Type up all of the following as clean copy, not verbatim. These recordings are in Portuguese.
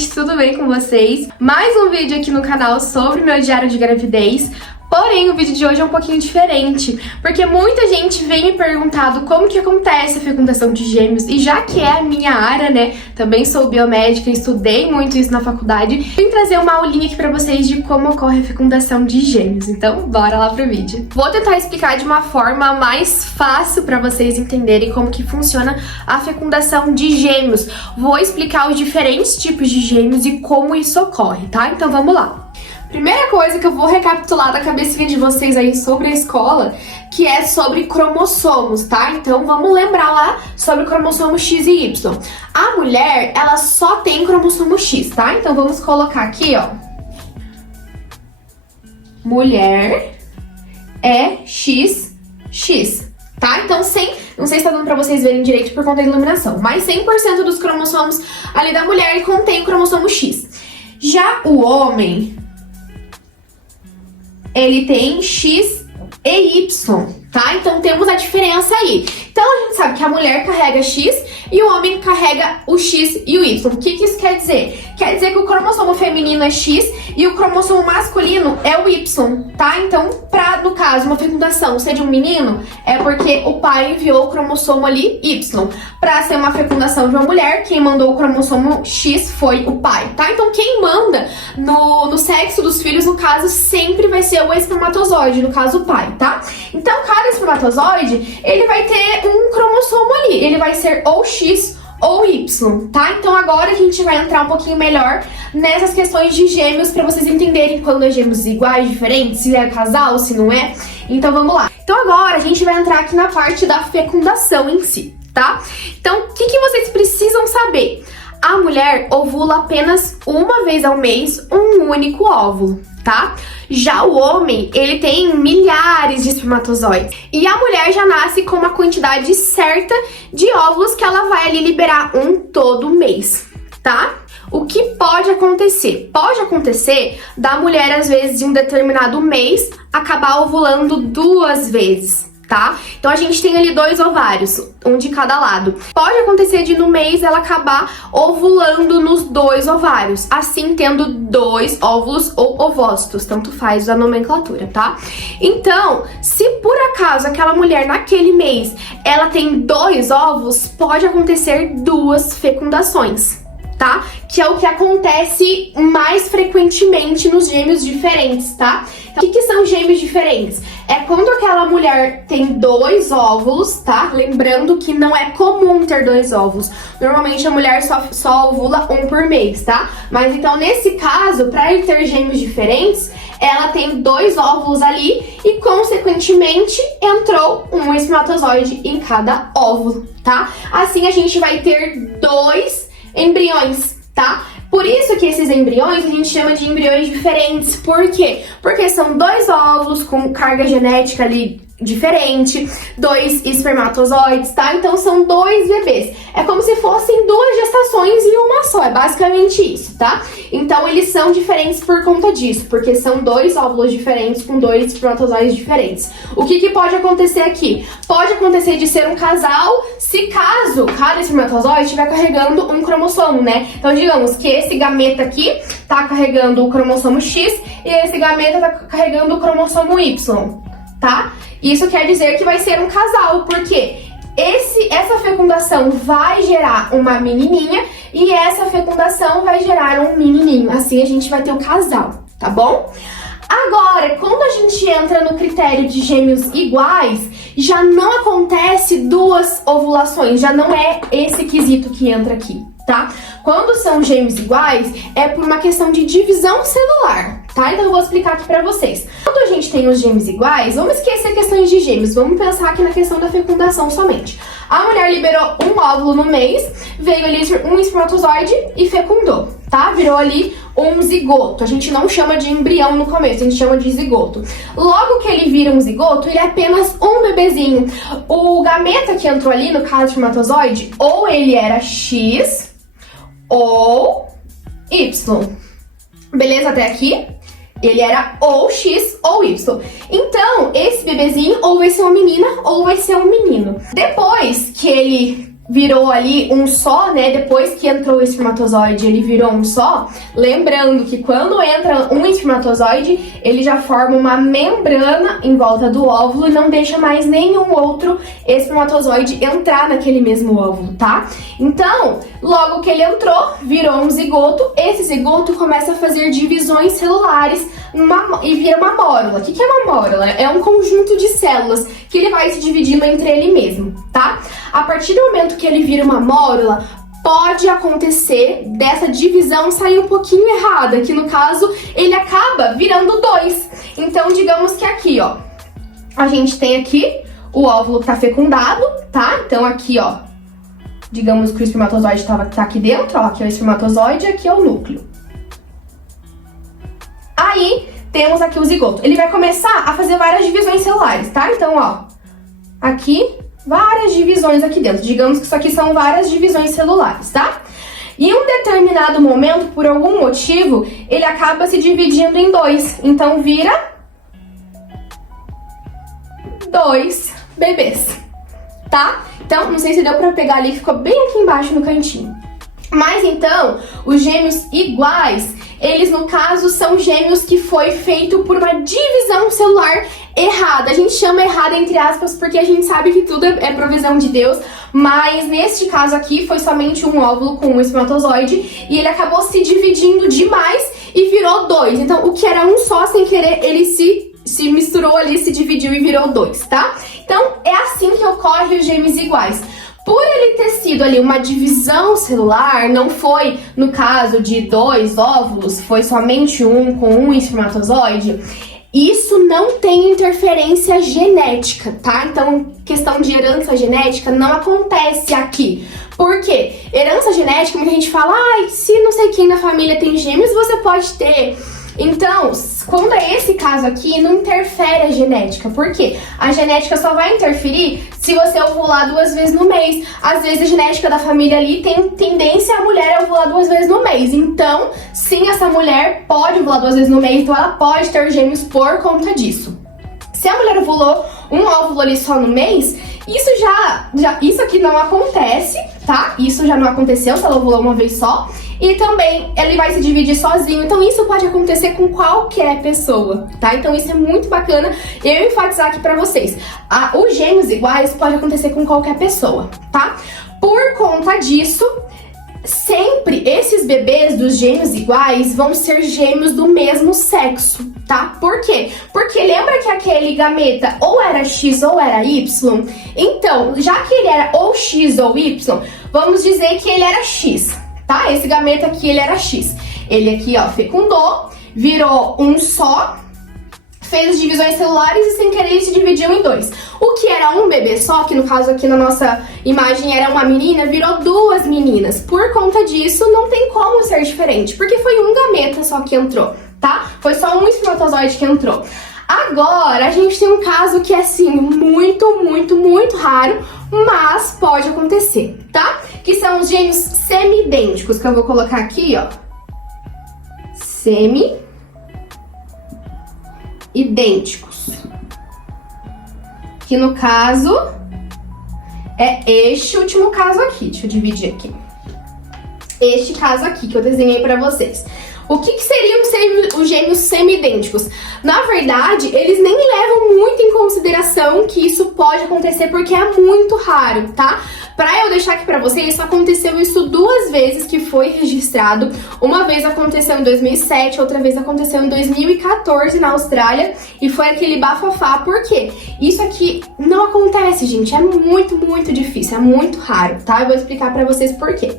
gente, tudo bem com vocês? Mais um vídeo aqui no canal sobre meu diário de gravidez. Porém, o vídeo de hoje é um pouquinho diferente, porque muita gente vem me perguntando como que acontece a fecundação de gêmeos, e já que é a minha área, né, também sou biomédica, estudei muito isso na faculdade, vim trazer uma aulinha aqui pra vocês de como ocorre a fecundação de gêmeos. Então, bora lá pro vídeo. Vou tentar explicar de uma forma mais fácil pra vocês entenderem como que funciona a fecundação de gêmeos. Vou explicar os diferentes tipos de gêmeos e como isso ocorre, tá? Então, vamos lá. Primeira coisa que eu vou recapitular da cabecinha de vocês aí sobre a escola, que é sobre cromossomos, tá? Então vamos lembrar lá sobre o cromossomo X e Y. A mulher, ela só tem cromossomo X, tá? Então vamos colocar aqui, ó. Mulher é XX, tá? Então não sei se tá dando pra vocês verem direito por conta da iluminação, mas 100% dos cromossomos ali da mulher contém o cromossomo X. Já o homem, ele tem X e Y, tá? Então temos a diferença aí. Então a gente sabe que a mulher carrega X e o homem carrega o X e o Y. O que isso quer dizer? Quer dizer que o cromossomo feminino é X e o cromossomo masculino é o Y, tá? Então, no caso, uma fecundação ser de um menino, é porque o pai enviou o cromossomo ali Y. Pra ser uma fecundação de uma mulher, quem mandou o cromossomo X foi o pai, tá? Então, quem manda no sexo dos filhos, no caso, sempre vai ser o espermatozoide, no caso, o pai, tá? Então, cada espermatozoide, ele vai ter um cromossomo ali. Ele vai ser ou X ou Y, tá? Então agora a gente vai entrar um pouquinho melhor nessas questões de gêmeos pra vocês entenderem quando é gêmeos iguais, diferentes, se é casal, se não é. Então vamos lá. Então agora a gente vai entrar aqui na parte da fecundação em si, tá? Então o que vocês precisam saber? A mulher ovula apenas uma vez ao mês um único óvulo, tá? Já o homem, ele tem milhares de espermatozoides. E a mulher já nasce com uma quantidade certa de óvulos que ela vai ali liberar todo mês, tá? O que pode acontecer? Pode acontecer da mulher, às vezes, em um determinado mês, acabar ovulando 2 vezes, tá? Então a gente tem ali 2 ovários, um de cada lado. Pode acontecer de no mês ela acabar ovulando nos 2 ovários, assim tendo 2 óvulos ou ovócitos, tanto faz a nomenclatura, tá? Então, se por acaso aquela mulher naquele mês ela tem 2 óvulos, pode acontecer 2 fecundações, tá? Que é o que acontece mais frequentemente nos gêmeos diferentes, tá? Então, o que são gêmeos diferentes? É quando aquela mulher tem 2 óvulos, tá? Lembrando que não é comum ter 2 óvulos. Normalmente a mulher só ovula um por mês, tá? Mas então, nesse caso, para ele ter gêmeos diferentes, ela tem 2 óvulos ali e, consequentemente, entrou um espermatozoide em cada óvulo, tá? Assim a gente vai ter 2 embriões, tá? Por isso que esses embriões a gente chama de embriões diferentes. Por quê? Porque são 2 óvulos com carga genética ali diferente, 2 espermatozoides, tá? Então são 2 bebês. É como se fossem 2 gestações em uma só, é basicamente isso, tá? Então eles são diferentes por conta disso, porque são 2 óvulos diferentes com 2 espermatozoides diferentes. O que pode acontecer aqui? Pode acontecer de ser um casal, se caso cada espermatozoide estiver carregando um cromossomo, né? Então digamos que esse gameta aqui tá carregando o cromossomo X e esse gameta tá carregando o cromossomo Y, tá? Isso quer dizer que vai ser um casal, porque essa fecundação vai gerar uma menininha e essa fecundação vai gerar um menininho. Assim a gente vai ter um casal, tá bom? Agora, quando a gente entra no critério de gêmeos iguais, já não acontece 2 ovulações, já não é esse quesito que entra aqui, tá? Quando são gêmeos iguais, é por uma questão de divisão celular, tá? Então eu vou explicar aqui pra vocês. Quando a gente tem os gêmeos iguais, vamos esquecer questões de gêmeos, vamos pensar aqui na questão da fecundação somente. A mulher liberou um óvulo no mês, veio ali um espermatozoide e fecundou, tá? Virou ali um zigoto. A gente não chama de embrião no começo, a gente chama de zigoto. Logo que ele vira um zigoto, ele é apenas um bebezinho. O gameta que entrou ali, no caso do espermatozoide, ou ele era X ou Y. Beleza até aqui? Ele era ou X ou Y. Então, esse bebezinho ou vai ser uma menina ou vai ser um menino. Depois que ele virou ali um só, né? Depois que entrou o espermatozoide, ele virou um só. Lembrando que quando entra um espermatozoide, ele já forma uma membrana em volta do óvulo e não deixa mais nenhum outro espermatozoide entrar naquele mesmo óvulo, tá? Então, logo que ele entrou, virou um zigoto. Esse zigoto começa a fazer divisões celulares e vira uma mórula. O que é uma mórula? É um conjunto de células que ele vai se dividindo entre ele mesmo, tá? A partir do momento que ele vira uma mórula, pode acontecer dessa divisão sair um pouquinho errada, que no caso ele acaba virando 2. Então, digamos que aqui, ó, a gente tem aqui o óvulo que tá fecundado, tá? Então aqui, ó, digamos que o espermatozoide tá aqui dentro, ó, aqui é o espermatozoide, aqui é o núcleo. Aí, temos aqui o zigoto. Ele vai começar a fazer várias divisões celulares, tá? Então, ó, aqui, várias divisões aqui dentro. Digamos que isso aqui são várias divisões celulares, tá? E em um determinado momento, por algum motivo, ele acaba se dividindo em 2. Então, vira 2 bebês, tá? Então, não sei se deu pra pegar ali, ficou bem aqui embaixo no cantinho. Mas então, os gêmeos iguais, eles no caso são gêmeos que foi feito por uma divisão celular errada. A gente chama errada entre aspas porque a gente sabe que tudo é provisão de Deus, mas neste caso aqui foi somente um óvulo com um espermatozoide e ele acabou se dividindo demais e virou 2. Então, o que era um só, sem querer, ele se misturou ali, se dividiu e virou 2, tá? Então, é assim que ocorre os gêmeos iguais. Por ele ter sido ali uma divisão celular, não foi no caso de 2 óvulos, foi somente um com um espermatozoide, isso não tem interferência genética, tá? Então, questão de herança genética não acontece aqui. Por quê? Herança genética, muita gente fala, se não sei quem na família tem gêmeos, você pode ter. Então, quando é esse caso aqui, não interfere a genética. Por quê? A genética só vai interferir se você ovular 2 vezes no mês. Às vezes a genética da família ali tem tendência a mulher ovular 2 vezes no mês. Então, sim, essa mulher pode ovular 2 vezes no mês, então ela pode ter gêmeos por conta disso. Se a mulher ovulou um óvulo ali só no mês, isso aqui não acontece, tá? Isso já não aconteceu se ela ovulou uma vez só. E também ele vai se dividir sozinho, então isso pode acontecer com qualquer pessoa, tá? Então isso é muito bacana eu enfatizar aqui pra vocês. Os gêmeos iguais pode acontecer com qualquer pessoa, tá? Por conta disso, sempre esses bebês dos gêmeos iguais vão ser gêmeos do mesmo sexo, tá? Por quê? Porque lembra que aquele gameta ou era X ou era Y? Então, já que ele era ou X ou Y, vamos dizer que ele era X. Tá? Esse gameta aqui, ele era X. Ele aqui, ó, fecundou, virou um só, fez as divisões celulares e sem querer ele se dividiu em 2. O que era um bebê só, que no caso aqui na nossa imagem era uma menina, virou 2 meninas. Por conta disso, não tem como ser diferente, porque foi um gameta só que entrou, tá? Foi só um espermatozoide que entrou. Agora, a gente tem um caso que é, assim, muito, muito, muito raro, mas pode acontecer, tá? Que são os gêmeos semi-idênticos, que eu vou colocar aqui, ó. Semi-idênticos. Que no caso é este último caso aqui. Deixa eu dividir aqui. Este caso aqui que eu desenhei pra vocês. O que seriam os gêmeos semi-idênticos? Na verdade, eles nem levam muito em consideração que isso pode acontecer porque é muito raro, tá? Pra eu deixar aqui pra vocês, só aconteceu isso 2 vezes que foi registrado. Uma vez aconteceu em 2007, outra vez aconteceu em 2014 na Austrália e foi aquele bafafá. Por quê? Isso aqui não acontece, gente. É muito, muito difícil, é muito raro, tá? Eu vou explicar pra vocês por quê.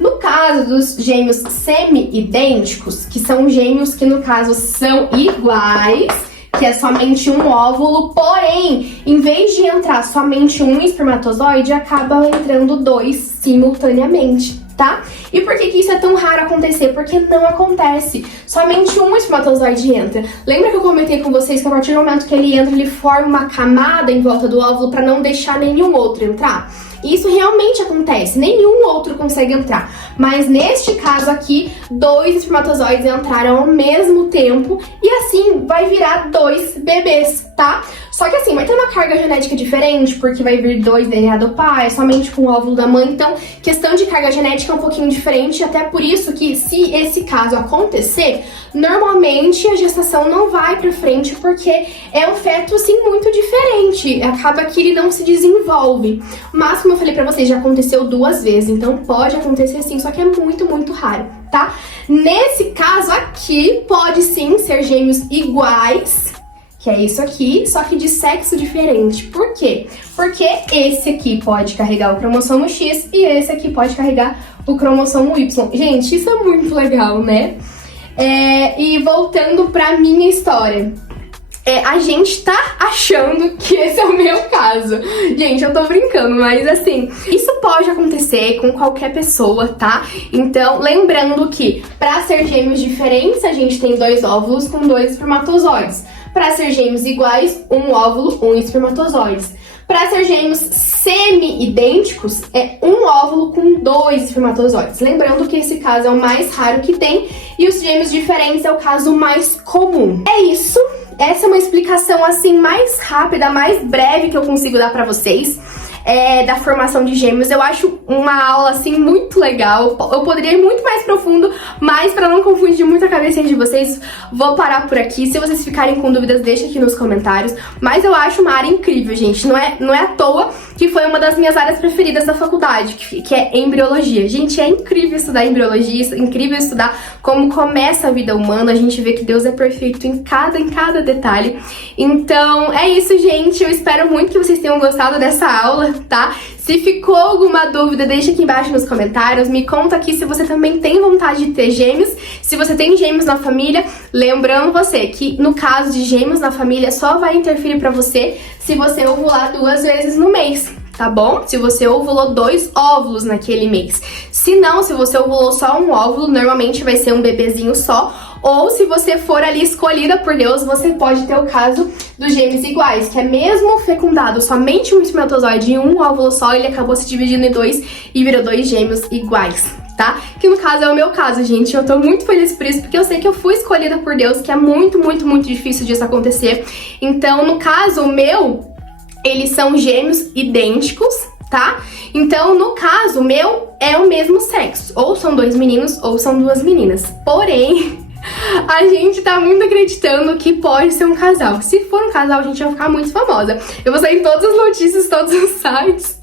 No caso dos gêmeos semi-idênticos, que são gêmeos que no caso são iguais, que é somente um óvulo, porém, em vez de entrar somente um espermatozoide, acaba entrando 2 simultaneamente, tá? E por que isso é tão raro acontecer? Porque não acontece. somente um espermatozoide entra. Lembra que eu comentei com vocês que a partir do momento que ele entra, ele forma uma camada em volta do óvulo para não deixar nenhum outro entrar? E isso realmente acontece, nenhum outro consegue entrar. Mas neste caso aqui, 2 espermatozoides entraram ao mesmo tempo e assim vai virar 2 bebês, tá? Só que assim, vai ter uma carga genética diferente, porque vai vir 2 DNA do pai, somente com o óvulo da mãe. Então, questão de carga genética é um pouquinho diferente, até por isso que se esse caso acontecer, normalmente a gestação não vai pra frente, porque é um feto assim muito diferente. Acaba que ele não se desenvolve. Mas, como eu falei pra vocês, já aconteceu 2 vezes, então pode acontecer sim, só que é muito, muito raro, tá? Nesse caso aqui, pode sim ser gêmeos iguais, que é isso aqui, só que de sexo diferente. Por quê? Porque esse aqui pode carregar o cromossomo X e esse aqui pode carregar o cromossomo Y. Gente, isso é muito legal, né? E voltando pra minha história. A gente tá achando que esse é o meu caso. Gente, eu tô brincando, mas assim, isso pode acontecer com qualquer pessoa, tá? Então, lembrando que pra ser gêmeos diferentes, a gente tem 2 óvulos com 2 espermatozoides. Pra ser gêmeos iguais, 1 óvulo, 1 espermatozoide. Para ser gêmeos semi-idênticos, é 1 óvulo com 2 espermatozoides. Lembrando que esse caso é o mais raro que tem e os gêmeos diferentes é o caso mais comum. É isso. Essa é uma explicação assim mais rápida, mais breve que eu consigo dar pra vocês. Da formação de gêmeos. Eu acho uma aula assim muito legal. Eu poderia ir muito mais profundo, mas para não confundir muito a cabecinha de vocês, vou parar por aqui. Se vocês ficarem com dúvidas, deixa aqui nos comentários. Mas eu acho uma área incrível, gente. Não é à toa que foi uma das minhas áreas preferidas da faculdade, que é embriologia. Gente, é incrível estudar embriologia, é incrível estudar como começa a vida humana. A gente vê que Deus é perfeito em cada detalhe. Então, é isso, gente. Eu espero muito que vocês tenham gostado dessa aula, tá? Se ficou alguma dúvida, deixa aqui embaixo nos comentários. Me conta aqui se você também tem vontade de ter gêmeos. Se você tem gêmeos na família, lembrando você que no caso de gêmeos na família só vai interferir pra você se você ovular 2 vezes no mês, tá bom? Se você ovulou 2 óvulos naquele mês. Se não, se você ovulou só 1 óvulo, normalmente vai ser um bebezinho só. Ou se você for ali escolhida por Deus, você pode ter o caso dos gêmeos iguais, que é mesmo fecundado somente um espermatozoide e 1 óvulo só, ele acabou se dividindo em 2 e virou 2 gêmeos iguais, tá? Que no caso é o meu caso, gente. Eu tô muito feliz por isso, porque eu sei que eu fui escolhida por Deus, que é muito, muito, muito difícil disso acontecer. Então, no caso, o meu, eles são gêmeos idênticos, tá? Então, no caso, o meu é o mesmo sexo. Ou são 2 meninos, ou são 2 meninas. Porém, a gente tá muito acreditando que pode ser um casal. Se for um casal, a gente vai ficar muito famosa. Eu vou sair em todas as notícias, todos os sites.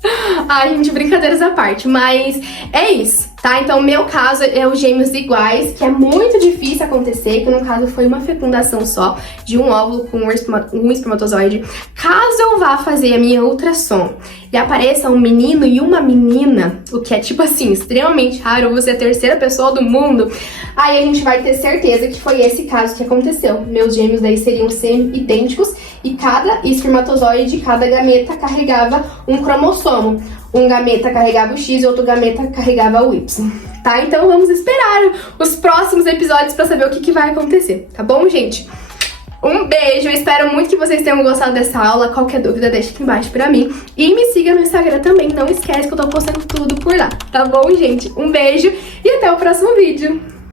Ai, gente, brincadeiras à parte. Mas é isso, tá? Então, o meu caso é os gêmeos iguais, que é muito difícil acontecer, que no caso foi uma fecundação só, de 1 óvulo com um espermatozoide. Caso eu vá fazer a minha ultrassom e apareça um menino e uma menina, o que é tipo assim, extremamente raro, você é a terceira pessoa do mundo, aí a gente vai ter certeza que foi esse caso que aconteceu. Meus gêmeos daí seriam semi-idênticos e cada espermatozoide, cada gameta carregava um cromossomo. Um gameta carregava o X e outro gameta carregava o Y, tá? Então vamos esperar os próximos episódios pra saber o que vai acontecer, tá bom, gente? Um beijo, eu espero muito que vocês tenham gostado dessa aula. Qualquer dúvida, deixa aqui embaixo pra mim. E me siga no Instagram também, não esquece que eu tô postando tudo por lá, tá bom, gente? Um beijo e até o próximo vídeo.